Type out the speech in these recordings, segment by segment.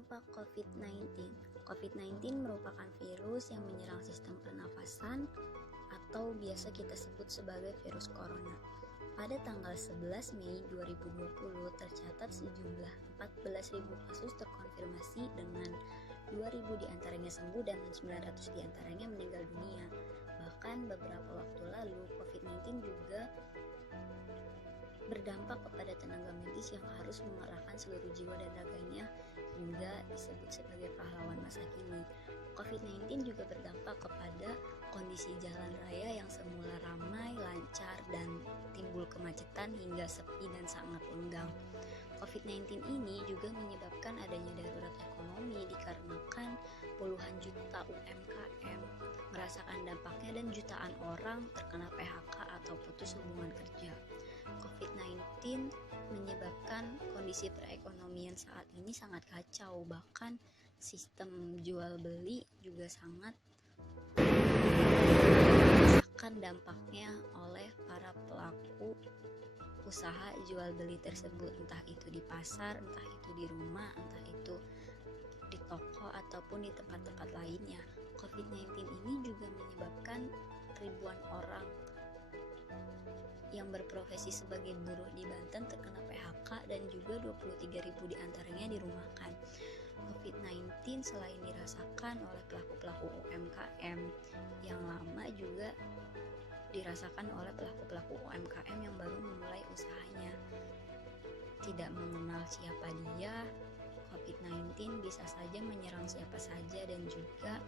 Dampak COVID-19. COVID-19 merupakan virus yang menyerang sistem pernafasan atau biasa kita sebut sebagai virus corona. Pada tanggal 11 Mei 2020 tercatat sejumlah 14.000 kasus terkonfirmasi dengan 2.000 diantaranya sembuh dan 900 diantaranya meninggal dunia. Bahkan beberapa waktu lalu COVID-19 juga berdampak kepada tenaga medis yang harus mengerahkan seluruh jiwa dan raganya hingga disebut sebagai pahlawan masa kini. COVID-19 juga berdampak kepada kondisi jalan raya yang semula ramai, lancar, dan timbul kemacetan hingga sepi dan sangat lenggang. COVID-19 ini juga menyebabkan adanya darurat ekonomi dikarenakan puluhan juta UMKM merasakan dampaknya dan jutaan orang terkena PHK atau putus hubungan kerja. COVID-19 menyebabkan kondisi perekonomian saat ini sangat kacau, bahkan sistem jual beli juga sangat akan dampaknya oleh para pelaku usaha jual beli tersebut, entah itu di pasar, entah itu di rumah, entah itu di toko ataupun di tempat-tempat lainnya. COVID-19 ini juga menyebabkan ribuan orang yang berprofesi sebagai buruh di Banten terkena PHK dan juga 23.000 diantaranya dirumahkan. COVID-19 selain dirasakan oleh pelaku-pelaku UMKM yang lama juga dirasakan oleh pelaku-pelaku UMKM yang baru memulai usahanya. Tidak mengenal siapa dia, COVID-19 bisa saja menyerang siapa saja dan juga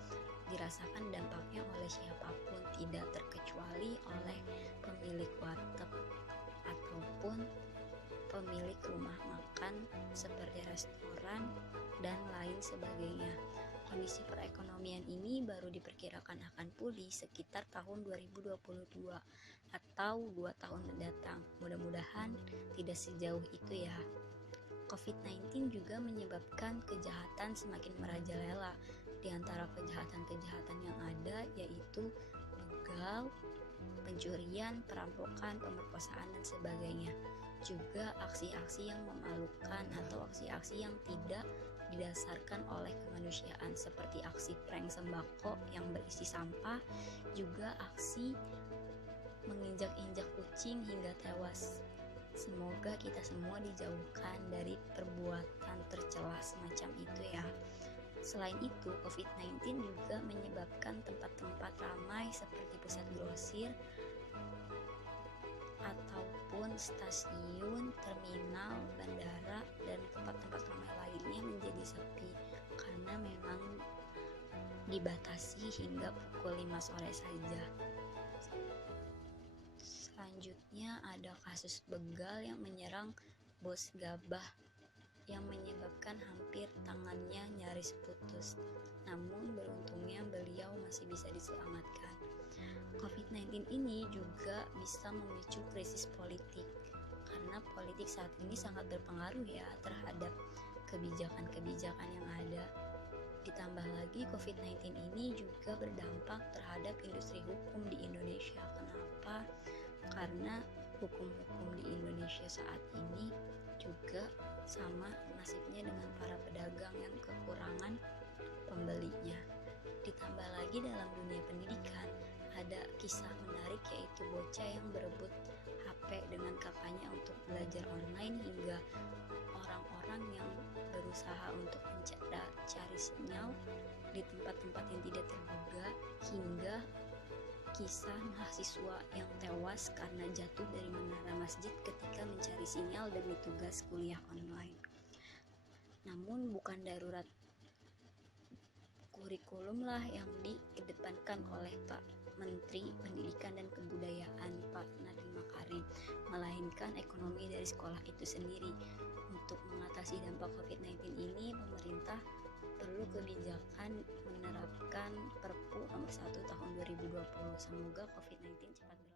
dirasakan dampaknya oleh siapapun, tidak terkecuali oleh pemilik warteg ataupun pemilik rumah makan seperti restoran dan lain sebagainya. Kondisi perekonomian ini baru diperkirakan akan pulih sekitar tahun 2022 atau 2 tahun mendatang. Mudah-mudahan tidak sejauh itu ya. COVID-19 juga menyebabkan kejahatan semakin merajalela. Di antara kejahatan-kejahatan yang ada yaitu begal, pencurian, perampokan, pemerkosaan, dan sebagainya. Juga aksi-aksi yang memalukan atau aksi-aksi yang tidak didasarkan oleh kemanusiaan seperti aksi prank sembako yang berisi sampah, juga aksi menginjak-injak kucing hingga tewas. Semoga kita semua dijauhkan dari perbuatan tercela semacam itu ya. Selain itu, COVID-19 juga menyebabkan tempat-tempat ramai seperti pusat grosir ataupun stasiun, terminal, bandara, dan tempat-tempat ramai lainnya menjadi sepi karena memang dibatasi hingga pukul 5 sore saja. Selanjutnya ada kasus begal yang menyerang bos gabah yang menyebabkan hampir tangannya nyaris putus. Namun beruntungnya beliau masih bisa diselamatkan. COVID-19 ini juga bisa memicu krisis politik karena politik saat ini sangat berpengaruh ya terhadap kebijakan-kebijakan yang ada. Ditambah lagi COVID-19 ini juga berdampak terhadap industri hukum di Indonesia. Kenapa? Karena hukum-hukum di Indonesia saat ini juga sama nasibnya dengan para pedagang yang kekurangan pembelinya. Ditambah lagi dalam dunia pendidikan ada kisah menarik yaitu bocah yang berebut HP dengan kakaknya untuk belajar online hingga orang-orang yang berusaha untuk mencari sinyal di tempat-tempat yang tidak terduga hingga kisah mahasiswa yang tewas karena jatuh dari menara masjid ketika mencari sinyal demi tugas kuliah online. Namun bukan darurat kurikulum lah yang dikedepankan oleh Pak Menteri Pendidikan dan Kebudayaan Pak Nadiem Makarim, melainkan ekonomi dari sekolah itu sendiri. Untuk mengatasi dampak COVID-19 ini, pemerintah perlu kebijakan menerapkan Perpu nomor 1 tahun 2020. Semoga COVID-19 cepat berakhir.